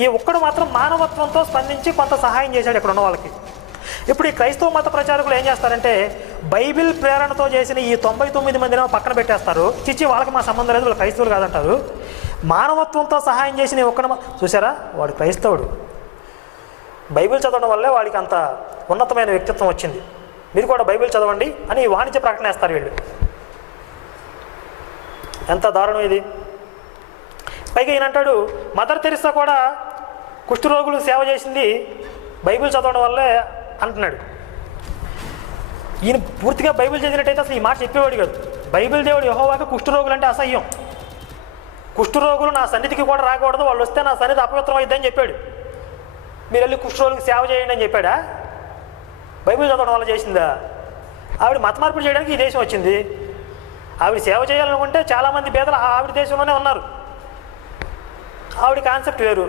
ఈ ఒక్కడు మాత్రం మానవత్వంతో స్పందించి కొంత సహాయం చేశాడు ఇక్కడ ఉన్న వాళ్ళకి. ఇప్పుడు ఈ క్రైస్తవ మత ప్రచారకులు ఏం చేస్తారంటే బైబిల్ ప్రేరణతో చేసిన ఈ 99 మందిని పక్కన పెట్టేస్తారు. చిచ్చి వాళ్ళకి మా సంబంధం లేదు, వాళ్ళు క్రైస్తవులు కాదంటారు. మానవత్వంతో సహాయం చేసిన ఈ ఒక్కడు చూసారా, వాడు క్రైస్తవుడు. బైబిల్ చదవడం వల్లే వాడికి అంత ఉన్నతమైన వ్యక్తిత్వం వచ్చింది, మీరు కూడా బైబిల్ చదవండి అని వాణిజ్య ప్రకటన వేస్తారు వీళ్ళు. ఎంత దారుణం ఇది. పైగా ఈయన అంటాడు మదర్ తెరిసా కూడా కుష్ఠరోగులు సేవ చేసింది బైబిల్ చదవడం వల్లే అంటున్నాడు. ఈయన పూర్తిగా బైబిల్ చదివినట్టయితే అసలు ఈ మాట చెప్పేవాడు కాదు. బైబిల్ దేవుడు యెహోవాకి కుష్ఠరోగులు అంటే అసహ్యం, కుష్ఠరోగులు నా సన్నిధికి కూడా రాకూడదు, వాళ్ళు వస్తే నా సన్నిధి అపవిత్రం అయిద్దని చెప్పాడు. మీరు వెళ్ళి కుష్ఠరోగులకు సేవ చేయండి అని చెప్పాడా? బైబిల్ చదవడం వల్ల చేసిందా? ఆవిడ మత మార్పిడి చేయడానికి ఈ దేశం వచ్చింది. ఆవిడ సేవ చేయాలనుకుంటే చాలామంది పేదలు ఆవిడ దేశంలోనే ఉన్నారు. ఆవిడ కాన్సెప్ట్ వేరు.